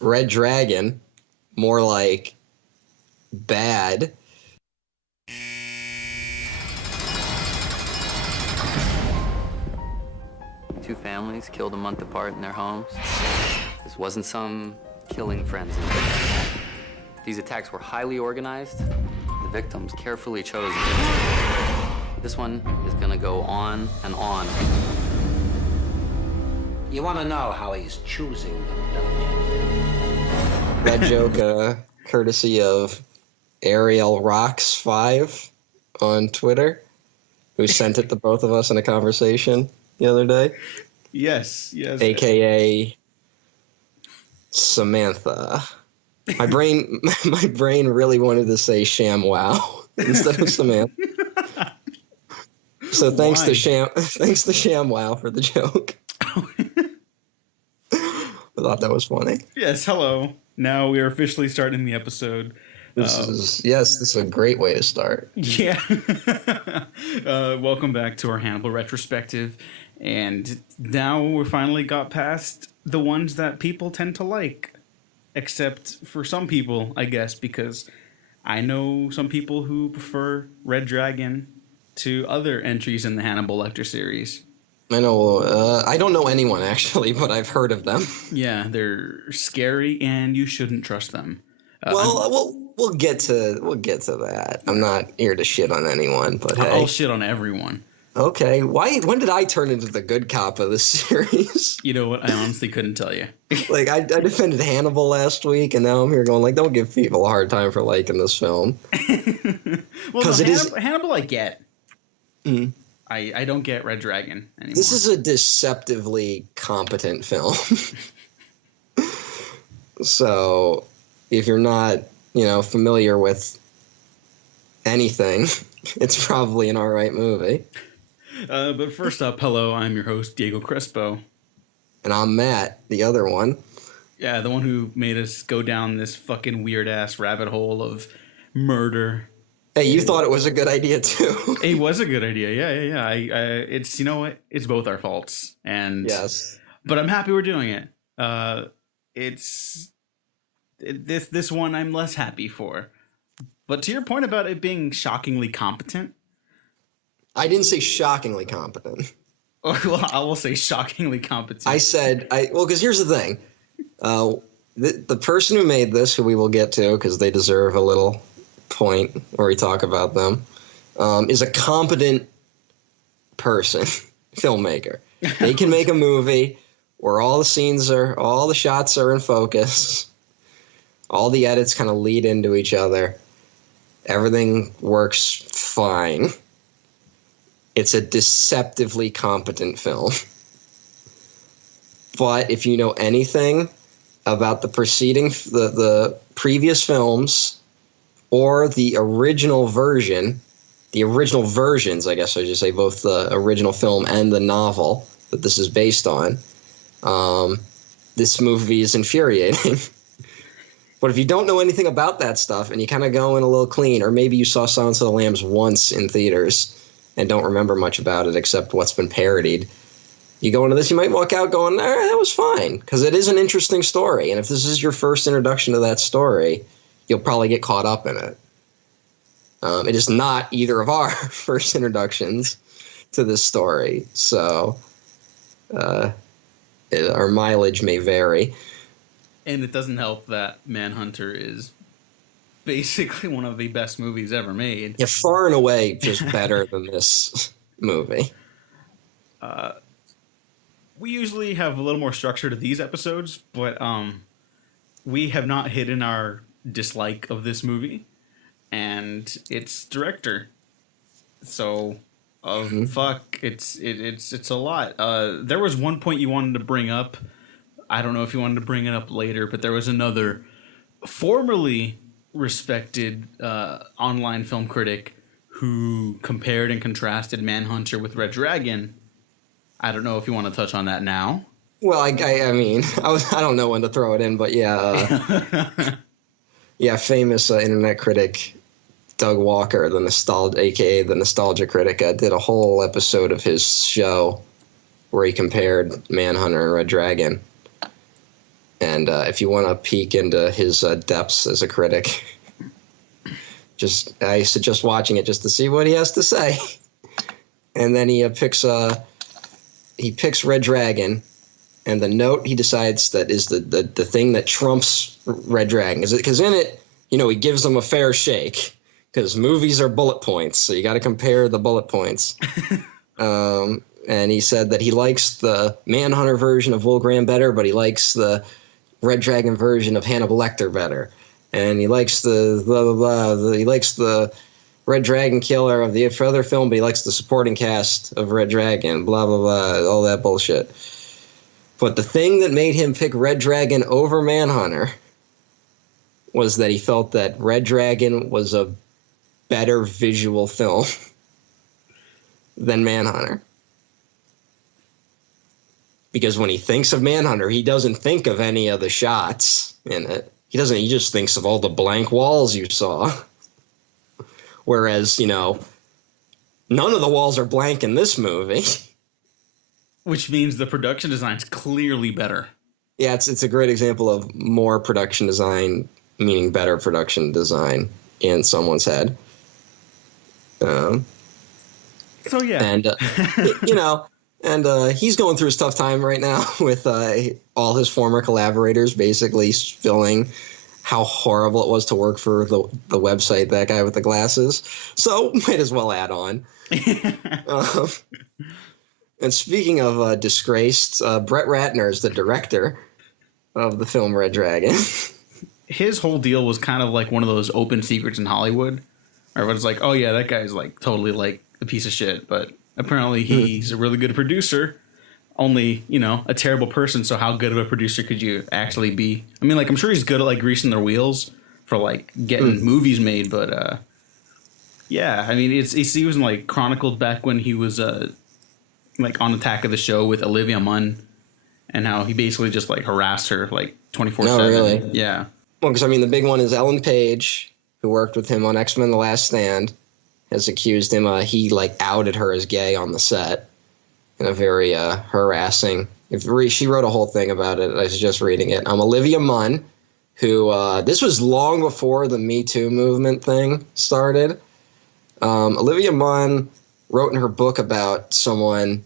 Red Dragon, more like bad. Two families killed a month apart in their homes. This wasn't some killing frenzy. These attacks were highly organized. The victims carefully chosen. This one is gonna go on and on. You want to know how he's choosing them, don't you? That joke, courtesy of Ariel Rocks 5 on Twitter, who sent it to both of us in a conversation the other day. Yes. AKA Samantha. My brain really wanted to say ShamWow instead of Samantha. So thanks to ShamWow for the joke. I thought that was funny. Yes, hello. Now we are officially starting the episode. This is a great way to start. Yeah. Welcome back to our Hannibal Retrospective. And now we finally got past the ones that people tend to like. Except for some people, I guess, because I know some people who prefer Red Dragon to other entries in the Hannibal Lecter series. I know. I don't know anyone actually, but I've heard of them. Yeah, they're scary, and you shouldn't trust them. We'll get to that. I'm not here to shit on anyone, but hey, I'll shit on everyone. Okay, when did I turn into the good cop of this series? You know what? I honestly couldn't tell you. Like, I defended Hannibal last week, and now I'm here going, like, don't give people a hard time for liking this film. Well, no, Hannibal I get. Mm. I don't get Red Dragon anymore. This is a deceptively competent film. So, if you're not, familiar with anything, it's probably an all right movie. But first up, hello, I'm your host, Diego Crespo. And I'm Matt, the other one. Yeah, the one who made us go down this fucking weird-ass rabbit hole of murder. Hey, you thought it was a good idea, too. It was a good idea, yeah. It's, you know what? It's both our faults. And yes. But I'm happy we're doing it. This one I'm less happy for. But to your point about it being shockingly competent. I didn't say shockingly competent. Well, I will say shockingly competent. I said, because here's the thing. The person who made this, who we will get to, because they deserve a little point where we talk about them, is a competent person, filmmaker. They can make a movie where all the shots are in focus. All the edits kind of lead into each other. Everything works fine. It's a deceptively competent film. But if you know anything about the previous films or the original versions, I guess I should say, both the original film and the novel that this is based on, this movie is infuriating. But if you don't know anything about that stuff and you kind of go in a little clean, or maybe you saw Silence of the Lambs once in theaters and don't remember much about it except what's been parodied, you go into this, you might walk out going, all right, that was fine, because it is an interesting story. And if this is your first introduction to that story, you'll probably get caught up in it. It is not either of our first introductions to this story, so our mileage may vary. And it doesn't help that Manhunter is basically one of the best movies ever made. Yeah, far and away just better than this movie. We usually have a little more structure to these episodes, but we have not hidden our dislike of this movie and its director. So, fuck, it's a lot. There was one point you wanted to bring up. I don't know if you wanted to bring it up later, but there was another formerly respected online film critic who compared and contrasted Manhunter with Red Dragon. I don't know if you want to touch on that now. Well, I mean, I don't know when to throw it in, but yeah. Famous internet critic Doug Walker, aka the Nostalgia Critic, did a whole episode of his show where he compared Manhunter and Red Dragon. And if you want to peek into his depths as a critic, I suggest watching it just to see what he has to say. And then he picks Red Dragon, and the note he decides that is the thing that trumps Red Dragon. Because in it, he gives them a fair shake, because movies are bullet points, so you got to compare the bullet points. And he said that he likes the Manhunter version of Will Graham better, but he likes the Red Dragon version of Hannibal Lecter better. And he likes the blah, blah, blah. He likes the Red Dragon killer of the other film, but he likes the supporting cast of Red Dragon, blah, blah, blah, all that bullshit. But the thing that made him pick Red Dragon over Manhunter was that he felt that Red Dragon was a better visual film than Manhunter. Because when he thinks of Manhunter, he doesn't think of any of the shots in it. He just thinks of all the blank walls you saw. Whereas, none of the walls are blank in this movie. Which means the production design's clearly better. Yeah, it's a great example of more production design, meaning better production design in someone's head. So, yeah. And, And he's going through a tough time right now with all his former collaborators basically spilling how horrible it was to work for the website, that guy with the glasses. So might as well add on. And speaking of disgraced, Brett Ratner is the director of the film Red Dragon. His whole deal was kind of like one of those open secrets in Hollywood. Everyone's like, oh yeah, that guy's like totally like a piece of shit, but apparently he's a really good producer, only, a terrible person. So how good of a producer could you actually be? I mean, like, I'm sure he's good at like greasing their wheels for like getting movies made. But yeah, I mean, he was like chronicled back when he was like on Attack of the Show with Olivia Munn, and how he basically just like harassed her like 24/7. No, really? Yeah. Well, because I mean, the big one is Ellen Page, who worked with him on X-Men: The Last Stand, has accused him. He like outed her as gay on the set in a very harassing. She wrote a whole thing about it. I was just reading it. Olivia Munn, who this was long before the Me Too movement thing started. Olivia Munn wrote in her book about someone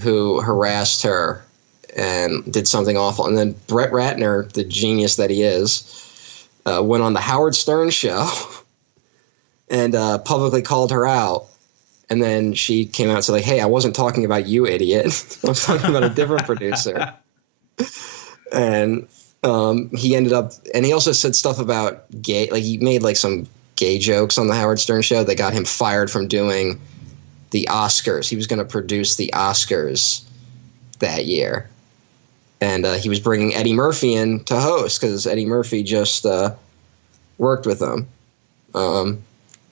who harassed her and did something awful. And then Brett Ratner, the genius that he is, went on the Howard Stern show and publicly called her out. And then she came out and said, like, hey, I wasn't talking about you, idiot. I was talking about a different producer. And he ended up – and he also said stuff about gay – like he made like some gay jokes on the Howard Stern show that got him fired from doing the Oscars. He was going to produce the Oscars that year. And he was bringing Eddie Murphy in to host because Eddie Murphy just worked with him.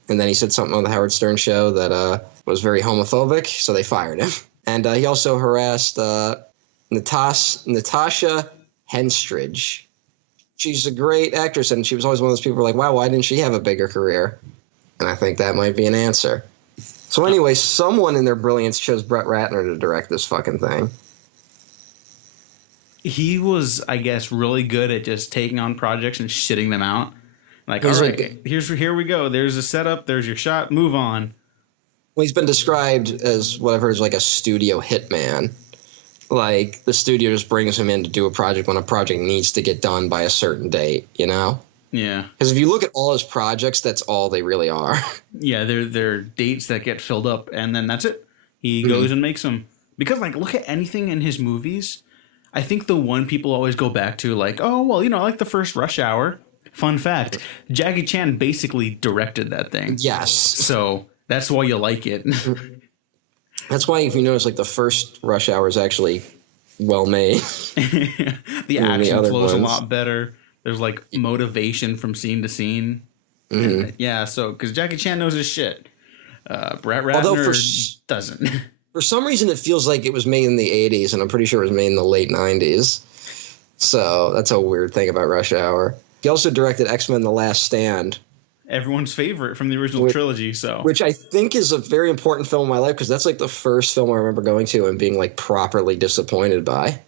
And then he said something on the Howard Stern show that was very homophobic, so they fired him. And he also harassed Natasha Henstridge. She's a great actress, and she was always one of those people who were like, wow, why didn't she have a bigger career? And I think that might be an answer. So anyway, someone in their brilliance chose Brett Ratner to direct this fucking thing. He was, I guess, really good at just taking on projects and shitting them out. Like, all right, here we go. There's a setup. There's your shot. Move on. Well, he's been described as what I've heard is like a studio hitman. Like the studio just brings him in to do a project when a project needs to get done by a certain date, Yeah. Because if you look at all his projects, that's all they really are. Yeah, they're dates that get filled up, and then that's it. He goes and makes them. Because, like, look at anything in his movies. I think the one people always go back to, like, oh, well, I like the first Rush Hour. Fun fact, Jackie Chan basically directed that thing. Yes. So that's why you like it. That's why, if you notice, like, the first Rush Hour is actually well made. The action flows a lot better. There's, like, motivation from scene to scene. Mm-hmm. Yeah, so, because Jackie Chan knows his shit. Brett Ratner doesn't. For some reason, it feels like it was made in the 80s, and I'm pretty sure it was made in the late 90s. So that's a weird thing about Rush Hour. He also directed X-Men: The Last Stand. Everyone's favorite from the original trilogy. Which I think is a very important film in my life, because that's like the first film I remember going to and being like properly disappointed by.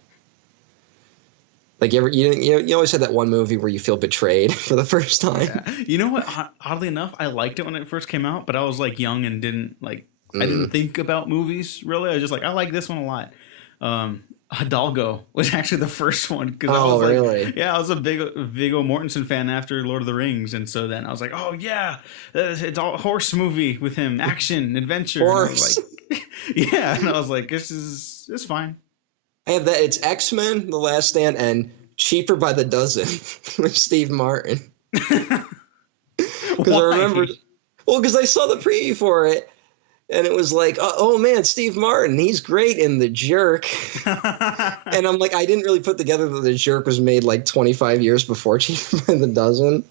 Like you always had that one movie where you feel betrayed for the first time. Yeah. You know what? Oddly enough, I liked it when it first came out, but I was like young and didn't like. I didn't think about movies really. I was just like, I like this one a lot. Hidalgo was actually the first one because I was like, really? yeah, I was a big Viggo Mortensen fan after Lord of the Rings, and so then I was like, oh yeah, it's all horse movie with him, action, adventure. Horse. And I was like, yeah, and I was like, it's fine. I have that. It's X-Men: The Last Stand and Cheaper by the Dozen with Steve Martin. Because I remember, well, because I saw the preview for it, and it was like, oh man, Steve Martin, he's great in The Jerk. And I'm like, I didn't really put together that The Jerk was made like 25 years before Cheaper by the Dozen.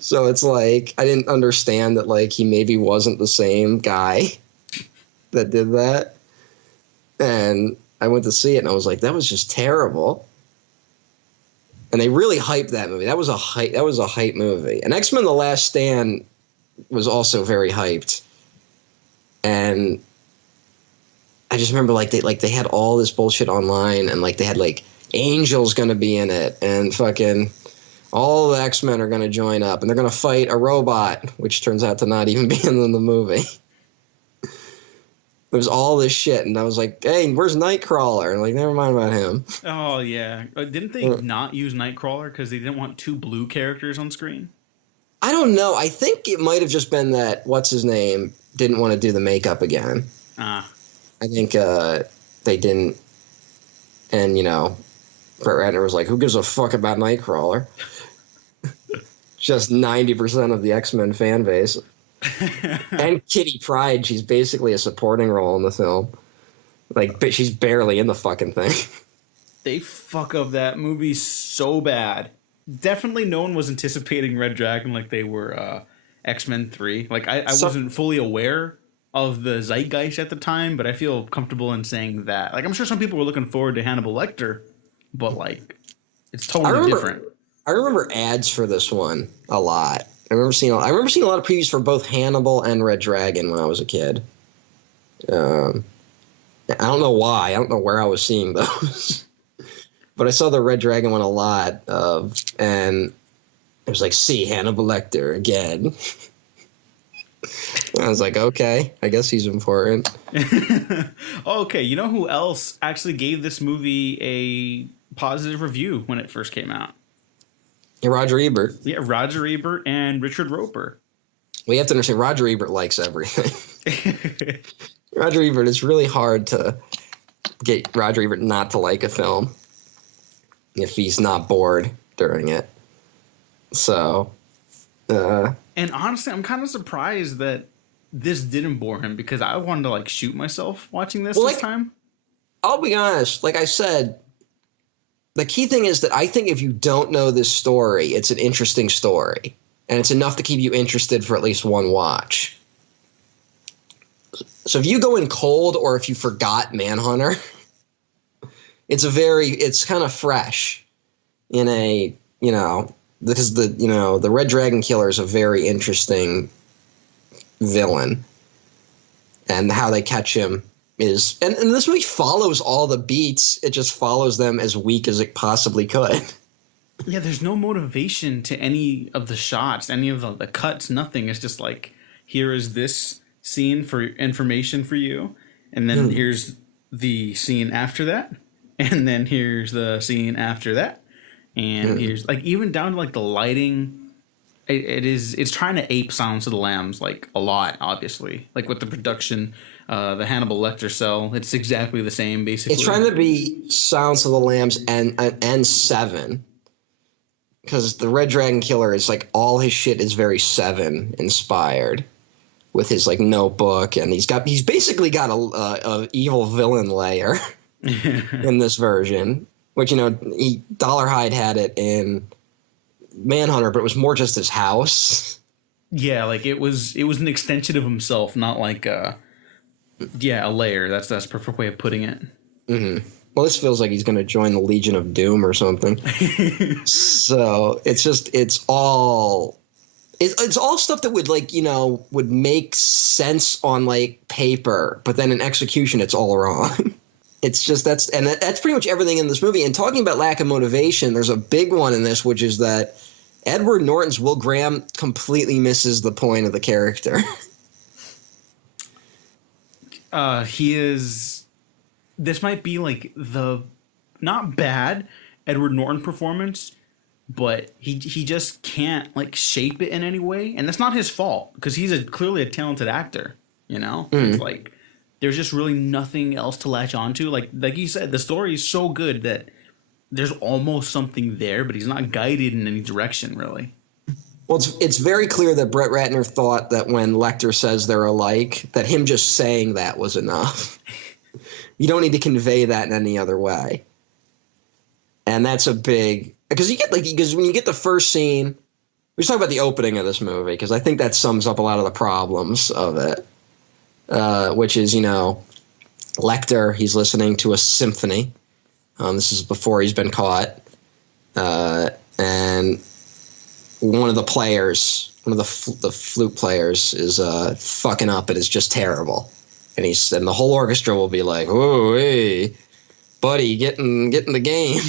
So it's like, I didn't understand that like he maybe wasn't the same guy that did that. And I went to see it, and I was like, that was just terrible. And they really hyped that movie. That was a hype movie. And X-Men: The Last Stand was also very hyped. And I just remember they had all this bullshit online, and like they had like Angel's gonna be in it, and fucking all the X-Men are gonna join up, and they're gonna fight a robot, which turns out to not even be in the movie. There was all this shit, and I was like, hey, where's Nightcrawler? And like, never mind about him. Oh, yeah. Didn't they not use Nightcrawler because they didn't want two blue characters on screen? I don't know. I think it might have just been that, what's-his-name, didn't want to do the makeup again. I think they didn't, and, Brett Ratner was like, who gives a fuck about Nightcrawler? Just 90% of the X-Men fan base. And Kitty Pryde, she's basically a supporting role in the film. Like, but she's barely in the fucking thing. They fuck up that movie so bad. Definitely no one was anticipating Red Dragon like they were X-Men 3. Like, I wasn't fully aware of the zeitgeist at the time, but I feel comfortable in saying that. Like, I'm sure some people were looking forward to Hannibal Lecter, but, like, it's totally different. I remember ads for this one a lot. I remember seeing a lot of previews for both Hannibal and Red Dragon when I was a kid. I don't know why. I don't know where I was seeing those. But I saw the Red Dragon one a lot. And it was like, see Hannibal Lecter again. I was like, okay, I guess he's important. Okay, you know who else actually gave this movie a positive review when it first came out? Yeah, Roger Ebert. Yeah, Roger Ebert and Richard Roeper. Well, you have to understand, Roger Ebert likes everything. Roger Ebert, it's really hard to get Roger Ebert not to like a film if he's not bored during it. So, and honestly, I'm kind of surprised that this didn't bore him because I wanted to like shoot myself watching this time. I'll be honest, like I said, the key thing is that I think if you don't know this story, it's an interesting story. And it's enough to keep you interested for at least one watch. So if you go in cold or if you forgot Manhunter, it's kind of fresh in a, because the Red Dragon Killer is a very interesting villain. And how they catch him is, and this movie follows all the beats. It just follows them as weak as it possibly could. Yeah, there's no motivation to any of the shots, any of the cuts, nothing. It's just like, here is this scene for information for you, and then here's the scene after that, and then here's the scene after that, and here's like even down to like the lighting. It's trying to ape Silence of the Lambs like a lot, obviously, like with the production. The Hannibal Lecter cell, it's exactly the same, basically. It's trying to be Silence of the Lambs and Seven, because the Red Dragon Killer is like all his shit is very Seven inspired, with his like notebook, and he's basically got a evil villain layer in this version, which Dollarhide had it in Manhunter, but it was more just his house. Yeah, like it was an extension of himself, not like a layer. That's the perfect way of putting it. Mm-hmm. Well, this feels like he's going to join the Legion of Doom or something. So it's all stuff that would would make sense on like paper, but then in execution it's all wrong. It's just that's pretty much everything in this movie. And talking about lack of motivation, there's a big one in this, which is that Edward Norton's Will Graham completely misses the point of the character. He is. This might be like the not bad Edward Norton performance, but he just can't like shape it in any way, and that's not his fault because he's clearly a talented actor. You know, it's like there's just really nothing else to latch onto. Like you said, the story is so good that there's almost something there, but he's not guided in any direction really. Well, it's very clear that Brett Ratner thought that when Lecter says they're alike, that him just saying that was enough. You don't need to convey that in any other way. And that's a big – because when you get the first scene – we should talk about the opening of this movie because I think that sums up a lot of the problems of it, which is, Lecter, he's listening to a symphony. This is before he's been caught. And one of the players, one of the flute players is fucking up and is just terrible. And the whole orchestra will be like, "Oh, hey, buddy, get in the game."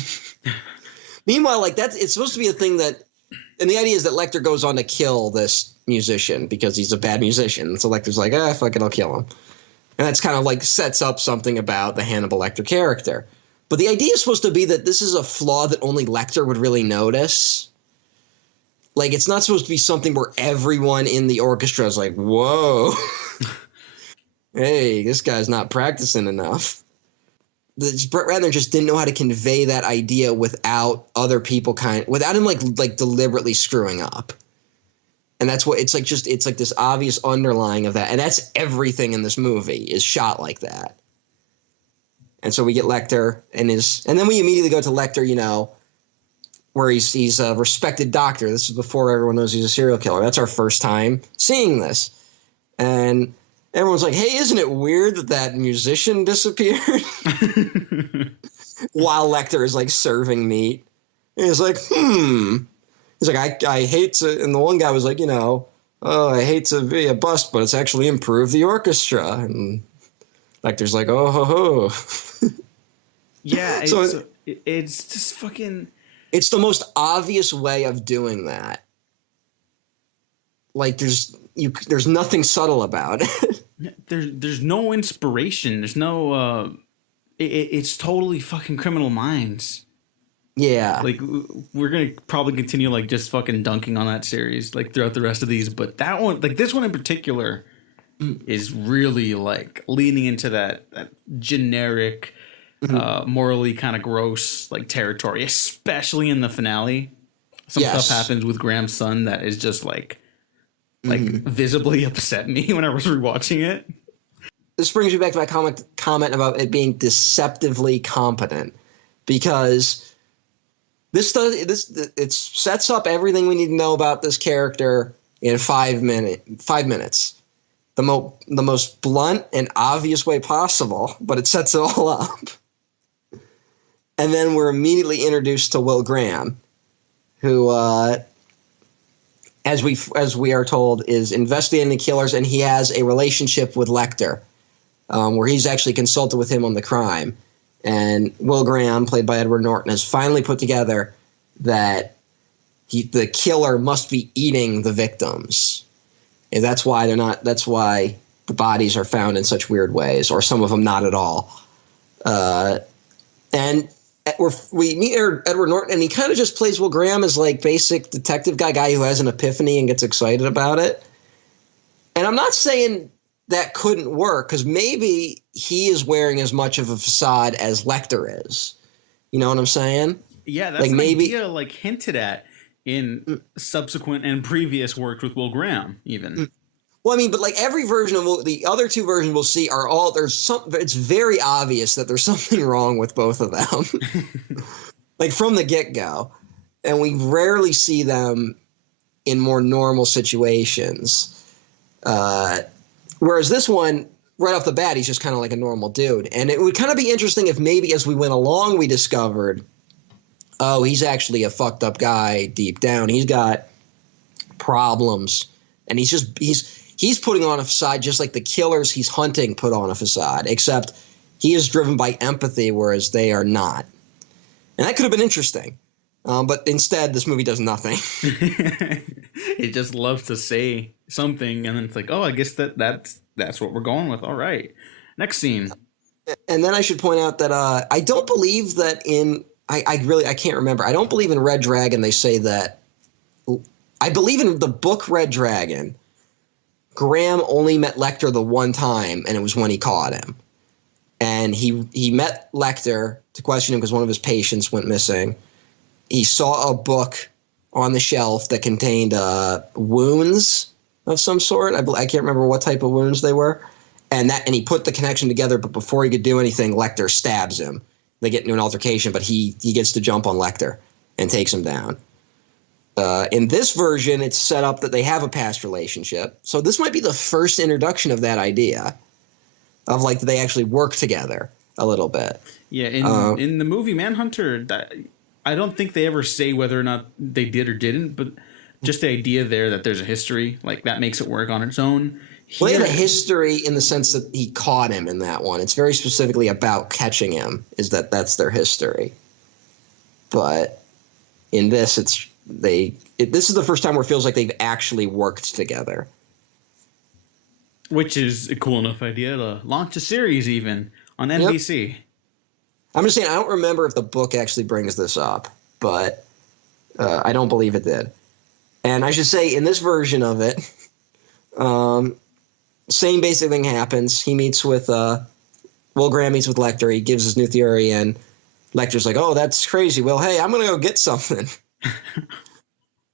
Meanwhile, it's supposed to be a thing that, and the idea is that Lecter goes on to kill this musician because he's a bad musician. So Lecter's like, fuck it, I'll kill him. And that's kind of like sets up something about the Hannibal Lecter character. But the idea is supposed to be that this is a flaw that only Lecter would really notice. Like, it's not supposed to be something where everyone in the orchestra is like, whoa, hey, this guy's not practicing enough. Brett Ratner just didn't know how to convey that idea without other people without him like deliberately screwing up. And that's what it's like. It's like this obvious underlying of that. And that's everything in this movie is shot like that. And so we get Lecter and then we immediately go to Lecter, where he's a respected doctor. This is before everyone knows he's a serial killer. That's our first time seeing this. And everyone's like, hey, isn't it weird that musician disappeared? While Lecter is like serving meat. And he's like, He's like, I hate to, and the one guy was like, I hate to be a bust, but it's actually improved the orchestra. And Lecter's like, oh, ho, ho. Yeah, so it's just fucking. It's the most obvious way of doing that. Like, there's nothing subtle about it. There's no inspiration. There's no. It's totally fucking Criminal Minds. Yeah. Like, we're gonna probably continue like just fucking dunking on that series like throughout the rest of these, but that one, like this one in particular, is really like leaning into that generic, morally kind of gross like territory, especially in the finale. Some stuff happens with Graham's son that is just like visibly upset me when I was rewatching it. This brings me back to my comment about it being deceptively competent, because it sets up everything we need to know about this character in 5 minutes. The most blunt and obvious way possible, but it sets it all up. And then we're immediately introduced to Will Graham, who, as we are told, is investigating the killers, and he has a relationship with Lecter, where he's actually consulted with him on the crime. And Will Graham, played by Edward Norton, has finally put together that the killer must be eating the victims. And that's why the bodies are found in such weird ways, or some of them not at all. And we meet Edward Norton, and he kind of just plays Will Graham as like basic detective guy who has an epiphany and gets excited about it. And I'm not saying that couldn't work, because maybe he is wearing as much of a facade as Lecter is. You know what I'm saying? Yeah, that's like an idea like hinted at in subsequent and previous work with Will Graham, even. Well, I mean, but like every version of the other two versions we'll see are all it's very obvious that there's something wrong with both of them, like from the get-go, and we rarely see them in more normal situations. Whereas this one, right off the bat, he's just kind of like a normal dude. And it would kind of be interesting if maybe as we went along, we discovered, oh, he's actually a fucked up guy deep down. He's got problems. And he's putting on a facade just like the killers he's hunting put on a facade, except He is driven by empathy, whereas they are not. And that could have been interesting. But instead, this movie does nothing. It just loves to say something, and then it's like, oh, I guess that's what we're going with. All right. Next scene. And then I should point out that I don't believe that I can't remember. I don't believe in Red Dragon they say that. I believe in the book Red Dragon, Graham only met Lecter the one time, and it was when he caught him. And he met Lecter to question him because one of his patients went missing. He saw a book on the shelf that contained wounds of some sort. I can't remember what type of wounds they were. And he put the connection together, but before he could do anything, Lecter stabs him. They get into an altercation, but he gets to jump on Lecter and takes him down. In this version, it's set up that they have a past relationship. So this might be the first introduction of that idea of like they actually work together a little bit. Yeah, in the movie Manhunter, I don't think they ever say whether or not they did or didn't, but just the idea there that there's a history, like that makes it work on its own. Well, they have a history in the sense that he caught him in that one. It's very specifically about catching him, that's their history. But in this, this is the first time where it feels like they've actually worked together. Which is a cool enough idea to launch a series even on NBC. Yep. I'm just saying, I don't remember if the book actually brings this up, but I don't believe it did. And I should say, in this version of it, same basic thing happens. He meets with Will Graham meets with Lecter. He gives his new theory, and Lecter's like, "Oh, that's crazy. Well, hey, I'm gonna go get something."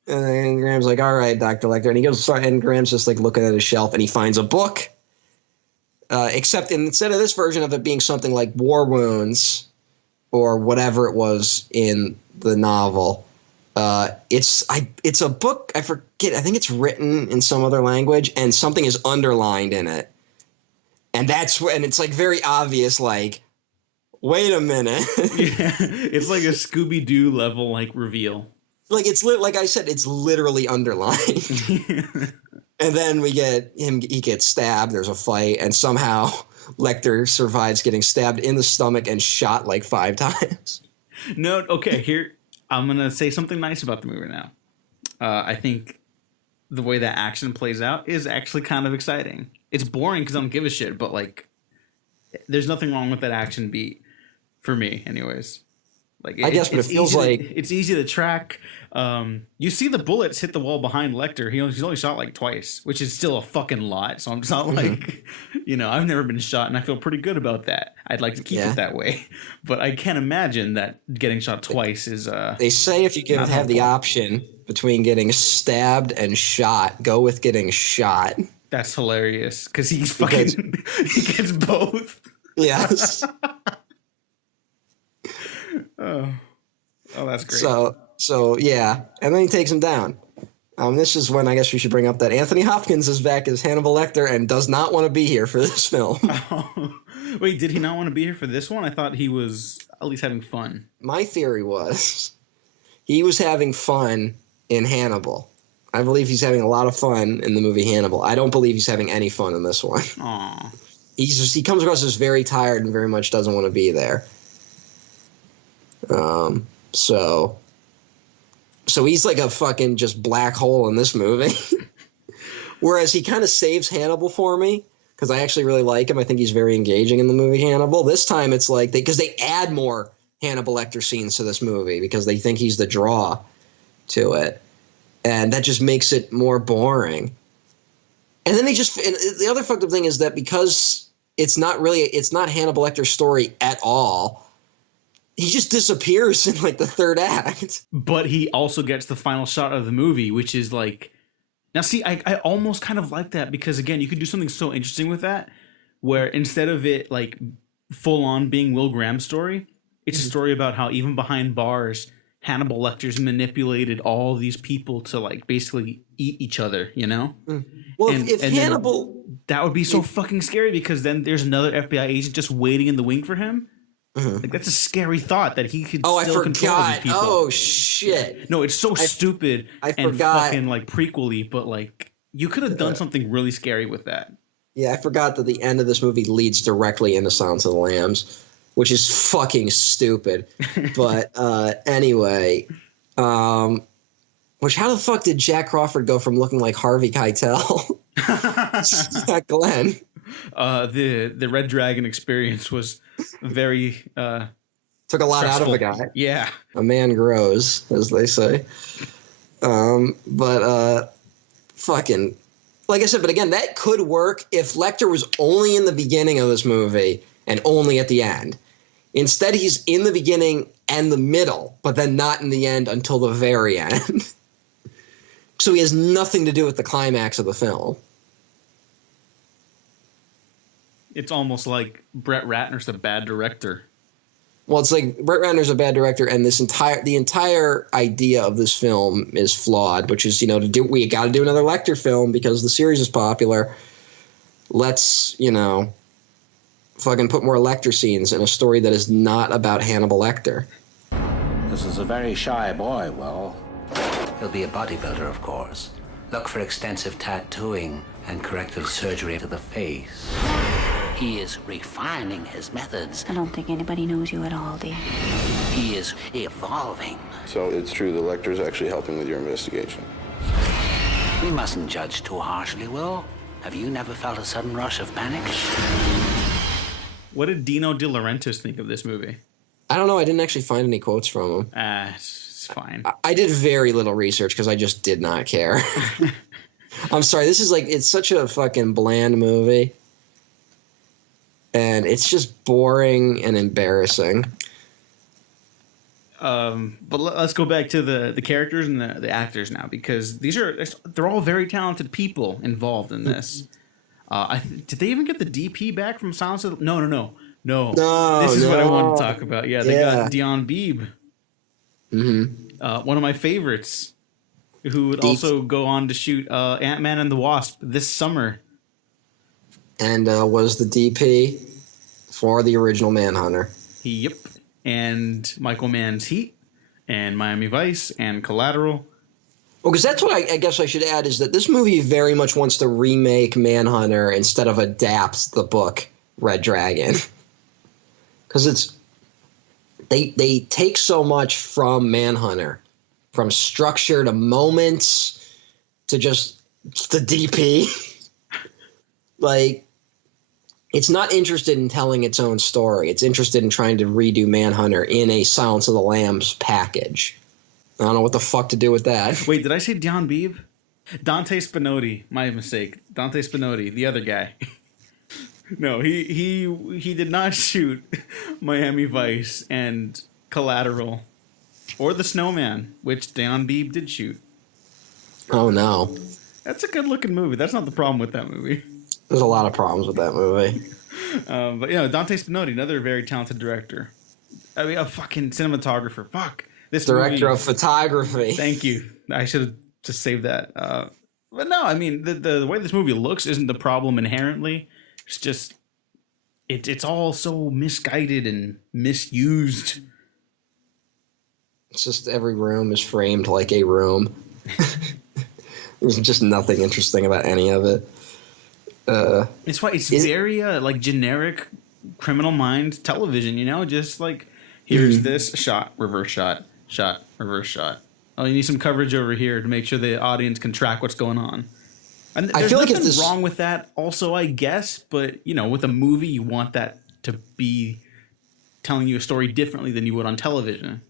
And then Graham's like, "All right, Dr. Lecter," and he goes, and Graham's just like looking at his shelf, and he finds a book. Except instead of this version of it being something like war wounds or whatever it was in the novel, it's a book. I forget. I think it's written in some other language, and something is underlined in it. And that's when it's like very obvious. Like, wait a minute. Yeah, it's like a Scooby-Doo level like reveal. Like like I said, it's literally underlined. And then we get him. He gets stabbed. There's a fight, and somehow Lecter survives getting stabbed in the stomach and shot like 5 times. No, okay. Here, I'm gonna say something nice about the movie now. I think the way that action plays out is actually kind of exciting. It's boring because I don't give a shit, but like, there's nothing wrong with that action beat for me, anyways. Like, I guess, but it feels like it's easy to track. You see the bullets hit the wall behind Lecter. He's only shot like twice, which is still a fucking lot. So I'm just not like, I've never been shot, and I feel pretty good about that. I'd like to keep it that way, but I can't imagine that getting shot twice is. They say if you have the option between getting stabbed and shot, go with getting shot. That's hilarious because he gets both. Yes. Oh, that's great. So yeah, and then he takes him down. This is when I guess we should bring up that Anthony Hopkins is back as Hannibal Lecter and does not want to be here for this film. Oh, wait, did he not want to be here for this one? I thought he was at least having fun. My theory was he was having fun in Hannibal. I believe he's having a lot of fun in the movie Hannibal. I don't believe he's having any fun in this one. Aww. He comes across as very tired and very much doesn't want to be there. So he's like a fucking just black hole in this movie. Whereas he kind of saves Hannibal for me because I actually really like him. I think he's very engaging in the movie Hannibal. This time it's like because they add more Hannibal Lecter scenes to this movie because they think he's the draw to it. And that just makes it more boring. And then the other fucked up thing is that because it's not Hannibal Lecter's story at all, he just disappears in like the third act. But he also gets the final shot of the movie, which is like, now see, I almost kind of like that because again, you could do something so interesting with that, where instead of it like full on being Will Graham's story, it's a story about how even behind bars, Hannibal Lecter's manipulated all these people to like basically eat each other, Well, if Hannibal, that would be so fucking scary because then there's another FBI agent just waiting in the wing for him. Like that's a scary thought that he could still control these people. Oh shit! No, it's so stupid and fucking like prequel-y, but like you could have done something really scary with that. Yeah, I forgot that the end of this movie leads directly into Silence of the Lambs, which is fucking stupid. But anyway, which how the fuck did Jack Crawford go from looking like Harvey Keitel to Jack Glenn? The Red Dragon experience was very took a lot stressful. out of a guy. Yeah, a man grows, as they say. Fucking. Like I said, but again, that could work if Lecter was only in the beginning of this movie and only at the end. Instead, he's in the beginning and the middle, but then not in the end until the very end. So he has nothing to do with the climax of the film. it's almost like Brett Ratner's a bad director. Well, it's like Brett Ratner's a bad director, and the entire idea of this film is flawed. Which is, we got to do another Lecter film because the series is popular. Let's, fucking put more Lecter scenes in a story that is not about Hannibal Lecter. This is a very shy boy, Will. He'll be a bodybuilder, of course. Look for extensive tattooing and corrective surgery to the face. He is refining his methods. I don't think anybody knows you at all, dear. He is evolving. So it's true the Lecter's actually helping with your investigation. We mustn't judge too harshly, Will. Have you never felt a sudden rush of panic? What did Dino De Laurentiis think of this movie? I don't know. I didn't actually find any quotes from him. It's fine. I did very little research because I just did not care. I'm sorry. This is it's such a fucking bland movie. And it's just boring and embarrassing. But let's go back to the characters and the actors now, because they're all very talented people involved in this. Did they even get the DP back from Silence of the... No. This is what I wanted to talk about. Yeah, they got Dion Beebe. Mm-hmm. One of my favorites, who would also go on to shoot Ant-Man and the Wasp this summer. And was the DP for the original Manhunter. Yep. And Michael Mann's Heat, and Miami Vice, and Collateral. Well, because that's what I guess I should add is that this movie very much wants to remake Manhunter instead of adapt the book Red Dragon. Because they take so much from Manhunter, from structure to moments to just the DP. It's not interested in telling its own story. It's interested in trying to redo Manhunter in a Silence of the Lambs package. I don't know what the fuck to do with that. Wait, did I say Dion Beebe? Dante Spinotti. My mistake. Dante Spinotti, the other guy. No, he did not shoot Miami Vice and Collateral or The Snowman, which Dion Beebe did shoot. Oh, no. That's a good-looking movie. That's not the problem with that movie. There's a lot of problems with that movie. But, Dante Spinotti, another very talented director. I mean, a fucking cinematographer. Fuck. This Director movie, of photography. Thank you. I should have just saved that. But no, I mean, the way this movie looks isn't the problem inherently. It's just, it's all so misguided and misused. It's just every room is framed like a room. There's just nothing interesting about any of it. It's why it's very generic Criminal Minds television, just here's this shot, reverse shot, reverse shot. Oh, you need some coverage over here to make sure the audience can track what's going on. And there's nothing wrong with that also, I guess, but with a movie you want that to be telling you a story differently than you would on television.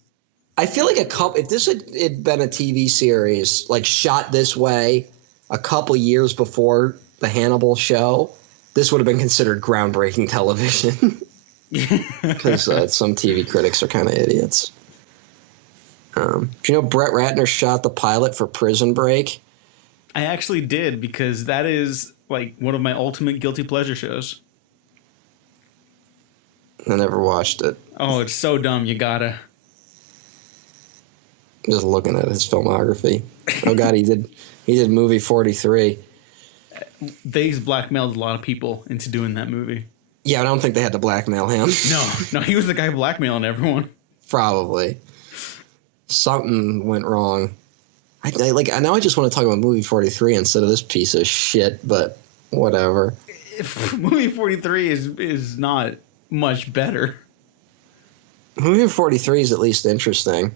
I feel like if this had been a TV series shot this way a couple years before the Hannibal show, this would have been considered groundbreaking television. Because some TV critics are kind of idiots. Do you know Brett Ratner shot the pilot for Prison Break? I actually did, because that is one of my ultimate guilty pleasure shows. I never watched it. Oh, it's so dumb. You gotta. Just looking at his filmography. Oh God, he did movie 43. They blackmailed a lot of people into doing that movie. Yeah, I don't think they had to blackmail him. No, he was the guy blackmailing everyone. Probably. Something went wrong. Now I just want to talk about movie 43 instead of this piece of shit, but whatever. movie 43 is not much better. Movie 43 is at least interesting.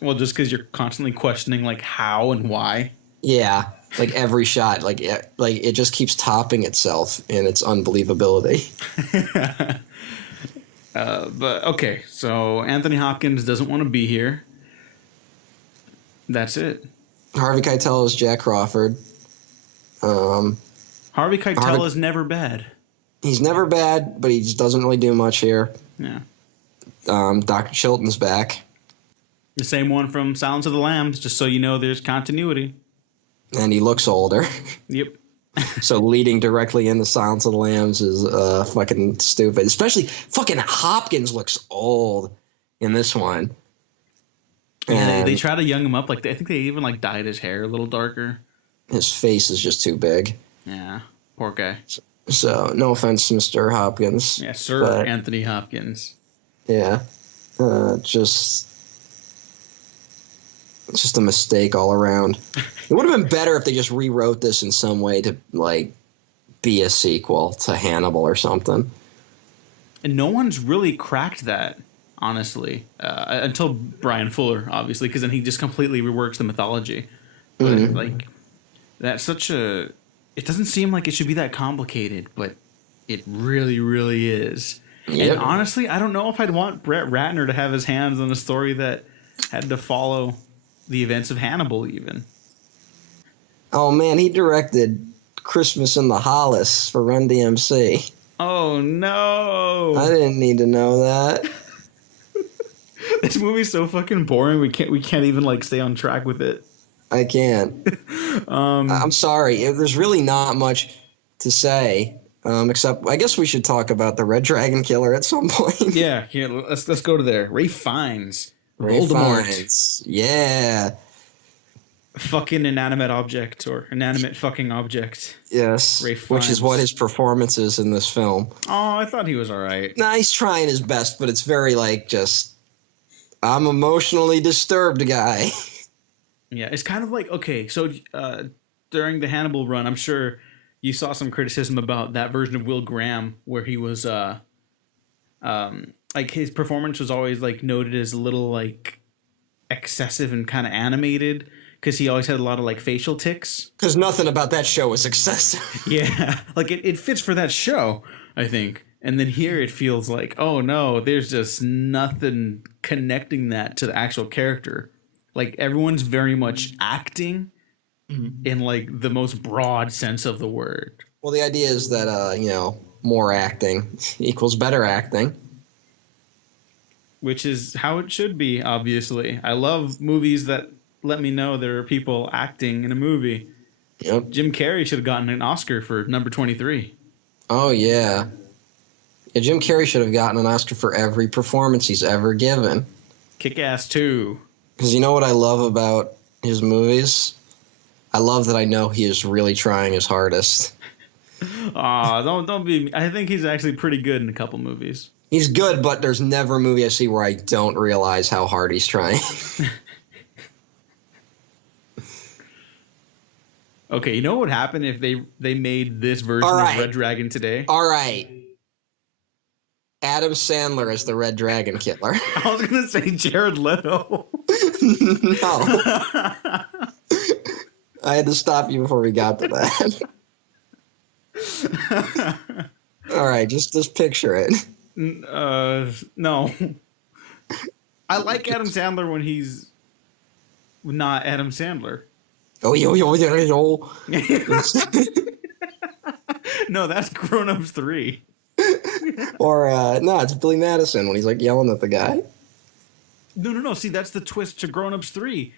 Well, just because you're constantly questioning like how and why. Yeah, like every shot, like it just keeps topping itself in its unbelievability. But okay, so Anthony Hopkins doesn't want to be here. That's it. Harvey Keitel is Jack Crawford. Harvey Keitel is never bad. He's never bad, but he just doesn't really do much here. Yeah. Dr. Chilton's back. The same one from Silence of the Lambs, just so you know there's continuity. And he looks older. Yep. So leading directly into Silence of the Lambs is fucking stupid. Especially fucking Hopkins looks old in this one. Yeah, they try to young him up. Like I think they even like dyed his hair a little darker. His face is just too big. Yeah, poor guy. So no offense, Mr. Hopkins. Yeah, Sir Anthony Hopkins. Yeah, just a mistake all around. It would have been better if they just rewrote this in some way to like be a sequel to Hannibal or something. And no one's really cracked that, honestly, until Brian Fuller, obviously, because then he just completely reworks the mythology. But like, that's such a. It doesn't seem like it should be that complicated, but it really, really is. Yep. And honestly, I don't know if I'd want Brett Ratner to have his hands on a story that had to follow the events of Hannibal, even. Oh man, he directed Christmas in the Hollis for Run DMC. Oh no! I didn't need to know that. This movie's so fucking boring. We can't even like stay on track with it. I can't. I'm sorry. There's really not much to say, except I guess we should talk about the Red Dragon Killer at some point. Yeah, here let's go to there. Ralph Fiennes, Voldemort. Fiennes. Yeah. Fucking inanimate object or inanimate fucking object. Yes, which is what his performance is in this film. Oh, I thought he was all right. Nah, he's trying his best, but it's very like just I'm emotionally disturbed guy. Yeah, it's kind of like, okay, so during the Hannibal run, I'm sure you saw some criticism about that version of Will Graham where he was like his performance was always like noted as a little like excessive and kind of animated. Because he always had a lot of like facial tics. Because nothing about that show was excessive. Yeah, like it fits for that show, I think. And then here it feels like, oh no, there's just nothing connecting that to the actual character. Like everyone's very much acting in like the most broad sense of the word. Well, the idea is that more acting equals better acting. Which is how it should be, obviously. I love movies that let me know there are people acting in a movie. Yep. Jim Carrey should have gotten an Oscar for number 23. Oh, yeah. Yeah, Jim Carrey should have gotten an Oscar for every performance he's ever given. Kick-Ass 2. Because you know what I love about his movies? I love that I know he is really trying his hardest. Aw, don't be... I think he's actually pretty good in a couple movies. He's good, but there's never a movie I see where I don't realize how hard he's trying. Okay, you know what would happen if they made this version of Red Dragon today? All right. Adam Sandler as the Red Dragon Killer. I was going to say Jared Leto. No. I had to stop you before we got to that. All right, just picture it. No. I like Adam Sandler when he's not Adam Sandler. Oh, yo. No, that's Grown Ups 3. Or, no, it's Billy Madison when he's, like, yelling at the guy. No. See, that's the twist to Grown Ups 3.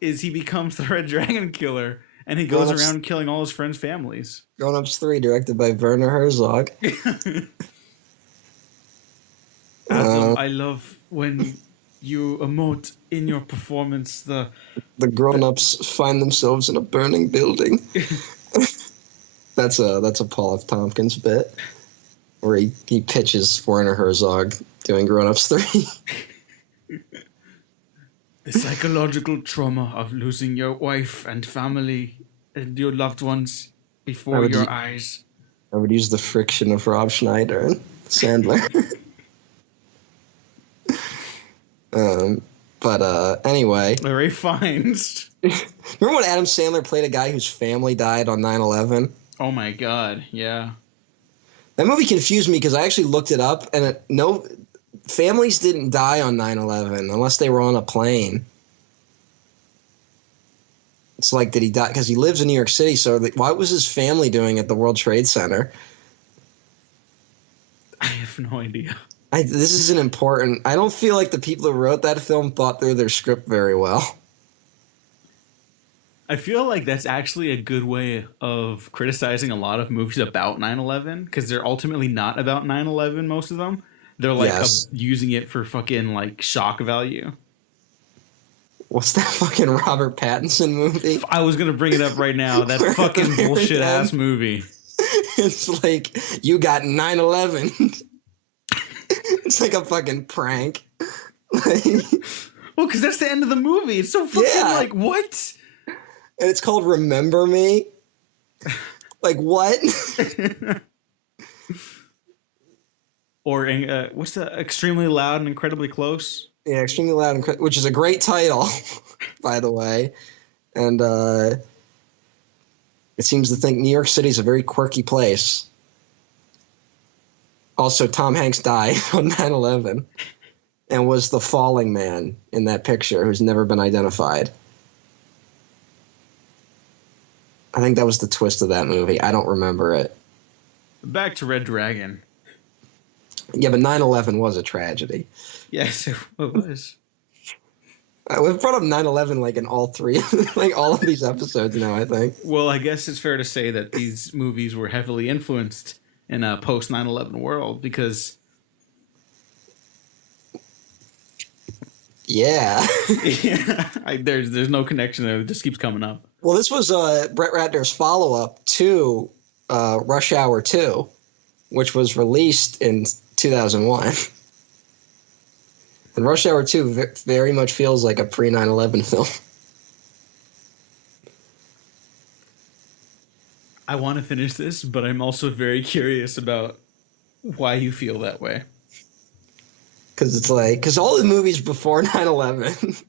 Is he becomes the Red Dragon Killer, and he goes around killing all his friends' families. Grown Ups 3, directed by Werner Herzog. I love when you emote in your performance. The grown-ups find themselves in a burning building. That's a Paul F. Tompkins bit where he pitches Werner Herzog doing Grown Ups 3. The psychological trauma of losing your wife and family and your loved ones before your eyes. I would use the friction of Rob Schneider and Sandler. Anyway. Ray Fiennes. Remember when Adam Sandler played a guy whose family died on 9/11? Oh my God, yeah. That movie confused me because I actually looked it up, and no families didn't die on 9/11 unless they were on a plane. It's like, did he die? Because he lives in New York City, so what was his family doing at the World Trade Center? I have no idea. This is an important... I don't feel like the people who wrote that film thought through their script very well. I feel like that's actually a good way of criticizing a lot of movies about 9/11, because they're ultimately not about 9/11, most of them. They're like using it for fucking like shock value. What's that fucking Robert Pattinson movie? I was going to bring it up right now. That fucking bullshit ass movie. It's like, you got 9/11. It's like a fucking prank. Well, because that's the end of the movie. It's so fucking like, what? And it's called Remember Me? Like, what? Or what's the Extremely Loud and Incredibly Close? Yeah, Extremely Loud and which is a great title, by the way. And it seems to think New York City is a very quirky place. Also, Tom Hanks died on 9/11 and was the falling man in that picture who's never been identified. I think that was the twist of that movie. I don't remember it. Back to Red Dragon. Yeah, but 9/11 was a tragedy. Yes, it was. We've brought up 9/11 like in all three, like all of these episodes now, I think. Well, I guess it's fair to say that these movies were heavily influenced in a post 9/11 world because... Yeah. Yeah. There's no connection there. It just keeps coming up. Well, this was Brett Ratner's follow-up to Rush Hour 2, which was released in 2001. And Rush Hour 2 very much feels like a pre-9/11 film. I want to finish this, but I'm also very curious about why you feel that way. Because all the movies before 9/11,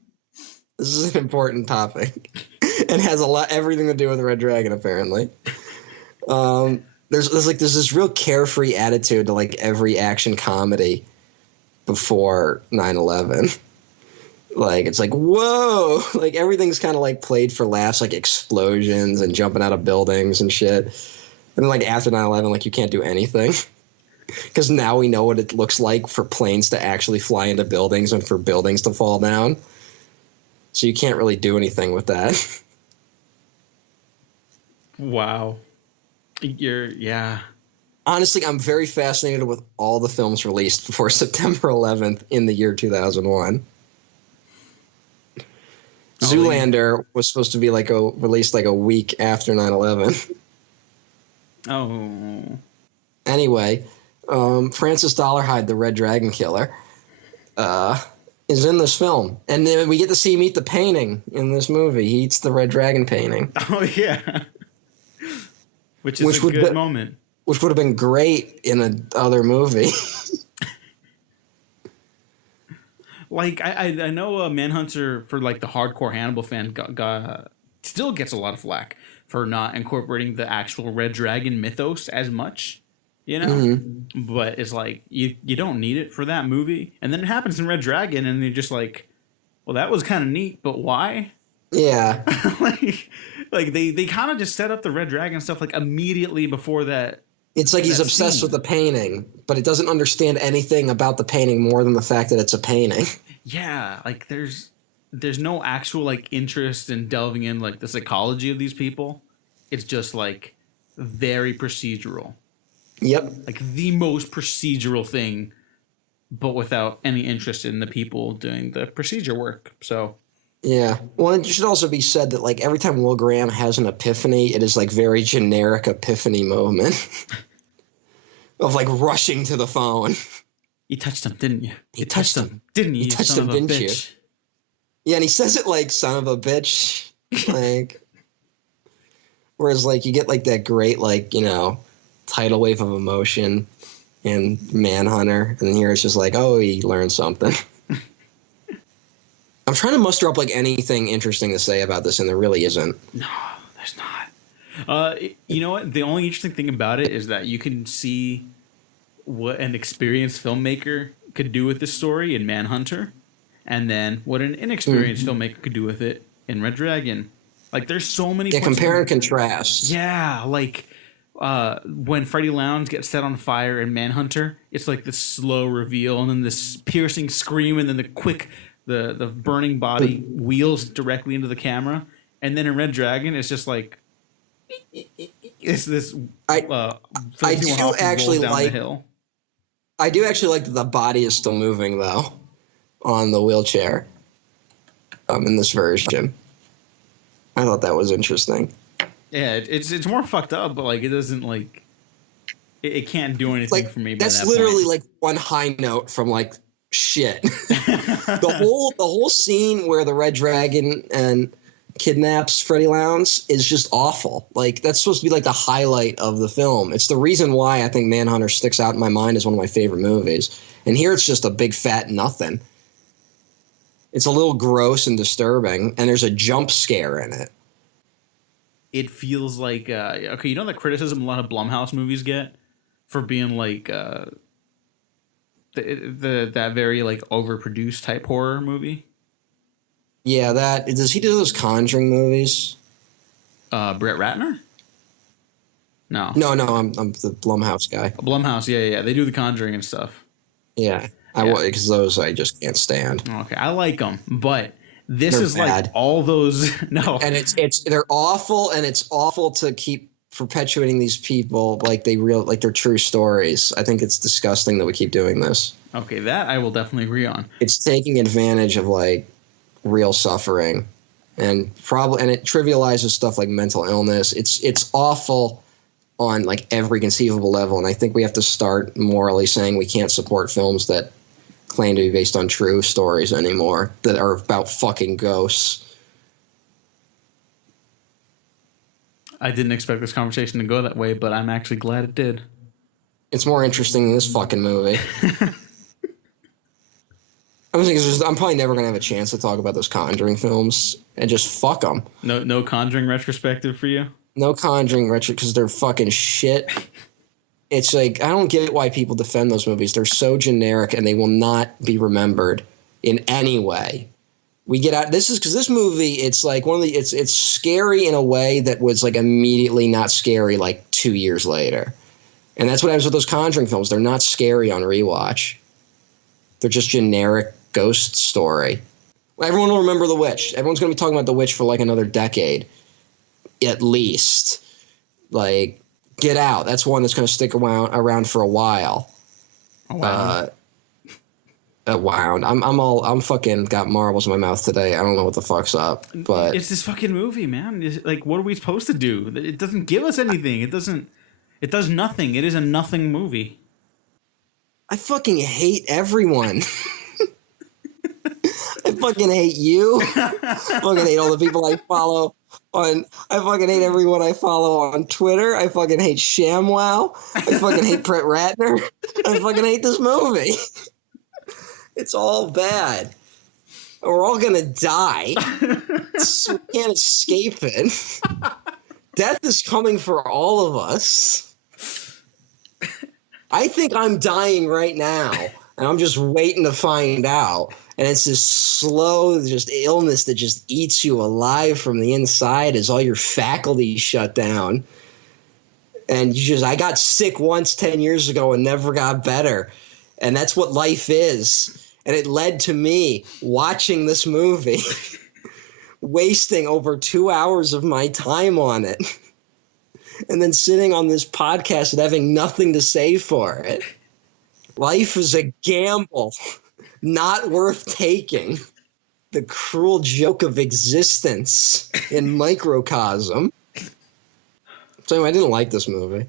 this is an important topic, and has everything to do with Red Dragon, apparently. There's this real carefree attitude to like every action comedy before 9/11. Like, it's like, whoa, like everything's kind of like played for laughs, like explosions and jumping out of buildings and shit. And then like after 9/11, like you can't do anything. Because now we know what it looks like for planes to actually fly into buildings and for buildings to fall down. So you can't really do anything with that. Wow. Yeah. Honestly, I'm very fascinated with all the films released before September 11th in the year 2001. Zoolander was supposed to be released like a week after 9/11. Oh. Anyway, Francis Dollarhide, the Red Dragon Killer, is in this film. And then we get to see him eat the painting in this movie. He eats the Red Dragon painting. Oh, yeah. Which is a good moment. Which would have been great in another movie. Like, I know Manhunter, for like the hardcore Hannibal fan, still gets a lot of flack for not incorporating the actual Red Dragon mythos as much, you know? Mm-hmm. But it's like, you don't need it for that movie. And then it happens in Red Dragon, and you're just like, well, that was kind of neat, but why? Yeah. like they kind of just set up the Red Dragon stuff like immediately before that. It's like he's obsessed with the painting, but it doesn't understand anything about the painting more than the fact that it's a painting. Yeah, like there's no actual like interest in delving in like the psychology of these people. It's just like very procedural. Yep. Like the most procedural thing, but without any interest in the people doing the procedure work. So yeah. Well, it should also be said that like every time Will Graham has an epiphany, it is like very generic epiphany moment of like rushing to the phone. You touched him, didn't you? You touched him, didn't you? You touched him, didn't you? Yeah, and he says it like son of a bitch. Like, Whereas like you get like that great like, you know, tidal wave of emotion in Manhunter, and then here it's just like, oh, he learned something. I'm trying to muster up like anything interesting to say about this, and there really isn't. No, there's not. You know what? The only interesting thing about it is that you can see what an experienced filmmaker could do with this story in Manhunter, and then what an inexperienced filmmaker could do with it in Red Dragon. Like, there's so many. Yeah, compare and contrast. Yeah, like when Freddie Lounds gets set on fire in Manhunter, it's like this slow reveal, and then this piercing scream, and then the quick. The burning body wheels directly into the camera, and then in Red Dragon, it's just like it's this. I do actually like. I do actually like that the body is still moving though, on the wheelchair. In this version, I thought that was interesting. Yeah, it's more fucked up, but like it doesn't like it can't do anything like, for me. That's that literally point. like one high note from like. Shit. the whole scene where the Red Dragon and kidnaps Freddie Lounds is just awful. Like that's supposed to be like the highlight of the film. It's the reason why I think Manhunter sticks out in my mind as one of my favorite movies. And here it's just a big fat nothing. It's a little gross and disturbing, and there's a jump scare in it. It feels like okay, you know the criticism a lot of Blumhouse movies get for being like that very like overproduced type horror movie. Yeah, that does he do those Conjuring movies? Brett Ratner? No, I'm the Blumhouse guy. Blumhouse, yeah. They do the Conjuring and stuff. Yeah, because those I just can't stand. Okay, I like them, but this They're is bad. like all those. No, and they're awful, and it's awful to keep perpetuating these people like they're true stories. I think it's disgusting that we keep doing this. Okay, that I will definitely agree on. It's taking advantage of like real suffering, and it trivializes stuff like mental illness. It's awful on like every conceivable level, and I think we have to start morally saying we can't support films that claim to be based on true stories anymore that are about fucking ghosts. I didn't expect this conversation to go that way, but I'm actually glad it did. It's more interesting than this fucking movie. I'm probably never going to have a chance to talk about those Conjuring films, and just fuck them. No Conjuring retrospective for you? No Conjuring retro, because they're fucking shit. It's like, I don't get why people defend those movies. They're so generic, and they will not be remembered in any way. We get out. This is because this movie. It's like it's scary in a way that was like immediately not scary like 2 years later, and that's what happens with those Conjuring films. They're not scary on rewatch. They're just generic ghost story. Everyone will remember The Witch. Everyone's going to be talking about The Witch for like another decade, at least. Like Get Out. That's one that's going to stick around for a while. Oh, wow. I'm fucking got marbles in my mouth today. I don't know what the fuck's up, but it's this fucking movie, man. Like, what are we supposed to do? It doesn't give us anything. It does nothing. It is a nothing movie. I fucking hate everyone. I fucking hate you. I fucking hate all the people I follow I fucking hate everyone I follow on Twitter. I fucking hate ShamWow. I fucking hate Brett Ratner. I fucking hate this movie. It's all bad. We're all gonna die. So we can't escape it. Death is coming for all of us. I think I'm dying right now, and I'm just waiting to find out. And it's this slow, just illness that just eats you alive from the inside as all your faculties shut down. And I got sick once 10 years ago and never got better. And that's what life is. And it led to me watching this movie, wasting over 2 hours of my time on it, and then sitting on this podcast and having nothing to say for it. Life is a gamble, not worth taking. The cruel joke of existence in microcosm. So anyway, I didn't like this movie.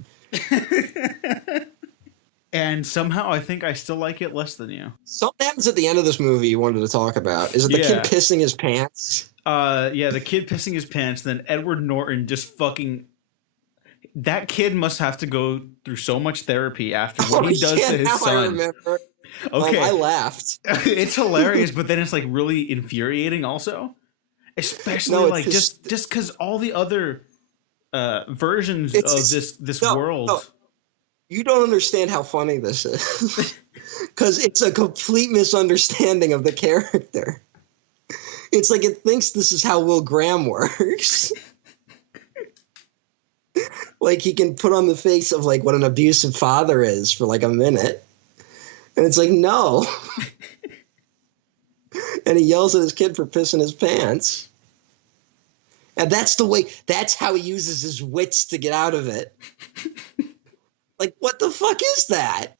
And somehow I think I still like it less than you. Something happens at the end of this movie you wanted to talk about. Is it the kid pissing his pants? Yeah, the kid pissing his pants, then Edward Norton just fucking That kid must have to go through so much therapy after what he does to his now son. I remember. Okay. I laughed. It's hilarious, but then it's like really infuriating also. Especially like just because all the other versions of this world. No. You don't understand how funny this is. Because it's a complete misunderstanding of the character. It's like it thinks this is how Will Graham works. Like he can put on the face of like what an abusive father is for like a minute. And it's like, no. And he yells at his kid for pissing his pants. And that's how he uses his wits to get out of it. Like, what the fuck is that?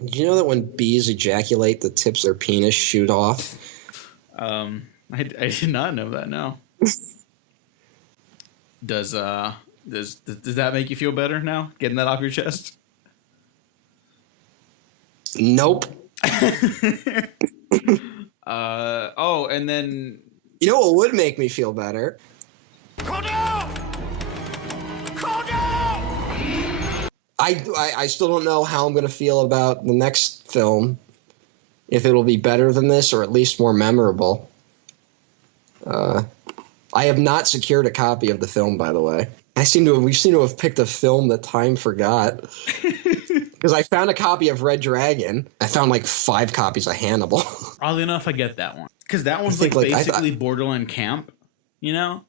Did you know that when bees ejaculate, the tips of their penis shoot off? I did not know that, no. Does that make you feel better now? Getting that off your chest? Nope. And then you know what would make me feel better? Call down! Call down! I still don't know how I'm going to feel about the next film. If it'll be better than this or at least more memorable. I have not secured a copy of the film, by the way. We seem to have picked a film that time forgot. Because I found a copy of Red Dragon. I found like 5 copies of Hannibal. Oddly enough, I get that one. Because that one's basically borderline camp, you know?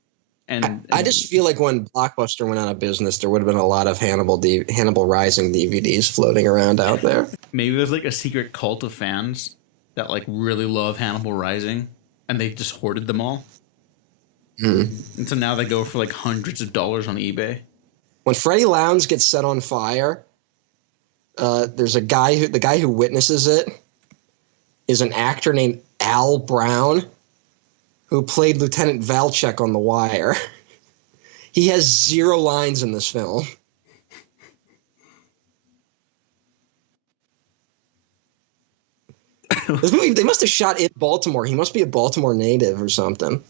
And I just feel like when Blockbuster went out of business, there would have been a lot of Hannibal Rising DVDs floating around out there. Maybe there's like a secret cult of fans that like really love Hannibal Rising, and they just hoarded them all. Mm. And so now they go for like hundreds of dollars on eBay. When Freddie Lounds gets set on fire, there's the guy who witnesses it is an actor named Al Brown, who played Lieutenant Valchek on The Wire. He has 0 lines in this film. This movie, they must have shot in Baltimore. He must be a Baltimore native or something.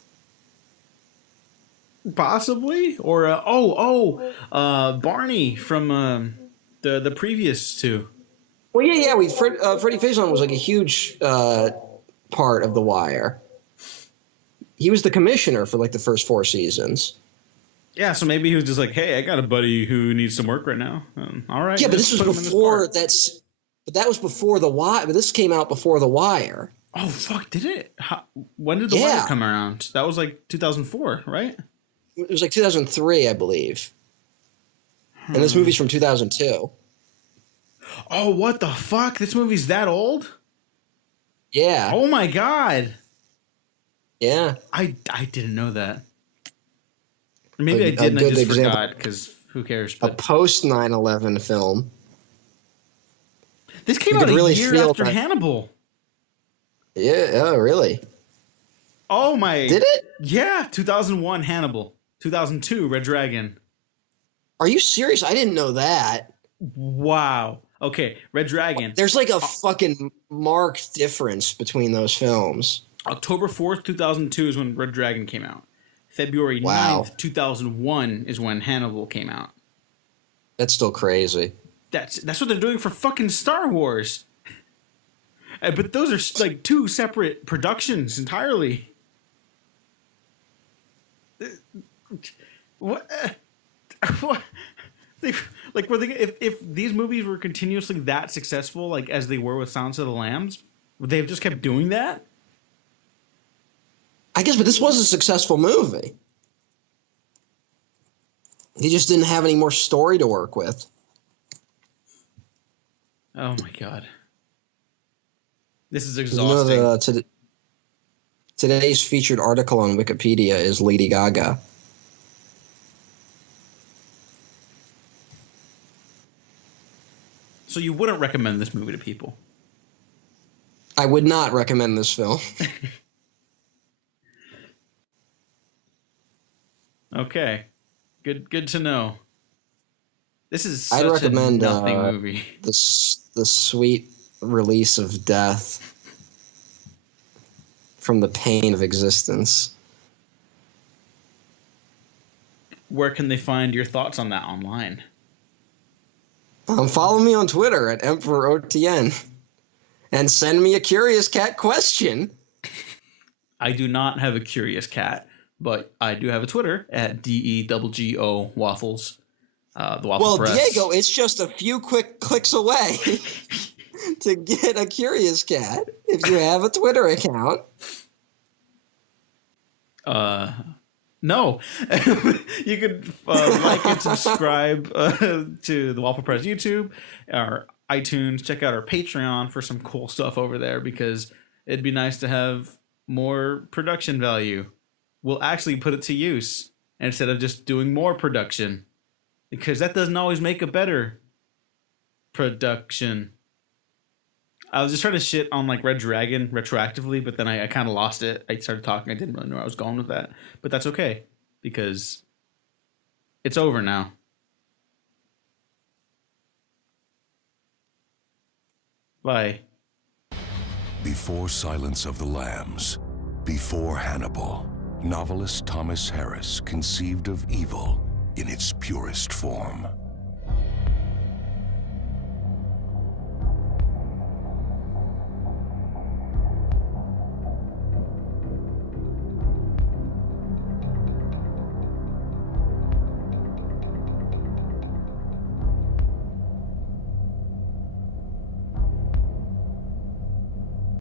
Possibly, or Barney from the previous 2. Well, yeah. Freddie Faison was like a huge part of The Wire. He was the commissioner for like the first 4 seasons. Yeah, so maybe he was just like, "Hey, I got a buddy who needs some work right now." All right. Yeah, but this was before. That was before The Wire. But this came out before The Wire. Oh fuck! Did it? When did The Wire come around? That was like 2004, right? It was like 2003, I believe. And this movie's from 2002. Oh, what the fuck? This movie's that old? Yeah. Oh my god. Yeah. I didn't know that. Maybe I didn't. I just forgot because who cares? But a post 9/11 film. This came out a year after Hannibal. Yeah. Oh, really? Oh my! Did it? Yeah, 2001 Hannibal, 2002 Red Dragon. Are you serious? I didn't know that. Wow. Okay, Red Dragon. There's like a fucking marked difference between those films. October 4th, 2002 is when Red Dragon came out. February 9th, 2001 is when Hannibal came out. That's still crazy. That's what they're doing for fucking Star Wars. But those are like 2 separate productions entirely. What? What? Like, were they? If these movies were continuously that successful, like as they were with Silence of the Lambs, would they have just kept doing that? I guess, but this was a successful movie. He just didn't have any more story to work with. Oh my god. This is exhausting. You know, today's featured article on Wikipedia is Lady Gaga. So you wouldn't recommend this movie to people? I would not recommend this film. Okay. Good to know. This is such I'd recommend a nothing movie. The sweet release of death from the pain of existence. where can they find your thoughts on that online? Follow me on Twitter at EmperorOTN and send me a Curious Cat question. I do not have a Curious Cat, but I do have a Twitter at DEGGO Waffles. The Waffle Press. Diego, it's just a few quick clicks away to get a Curious Cat if you have a Twitter account. No. You could like and subscribe to the Waffle Press YouTube, our iTunes. Check out our Patreon for some cool stuff over there, because it'd be nice to have more production value. We'll actually put it to use instead of just doing more production, because that doesn't always make a better production. I was just trying to shit on like Red Dragon retroactively, but then I kind of lost it. I started talking. I didn't really know where I was going with that, but that's okay because it's over now. Bye. Before Silence of the Lambs, before Hannibal, novelist Thomas Harris conceived of evil in its purest form.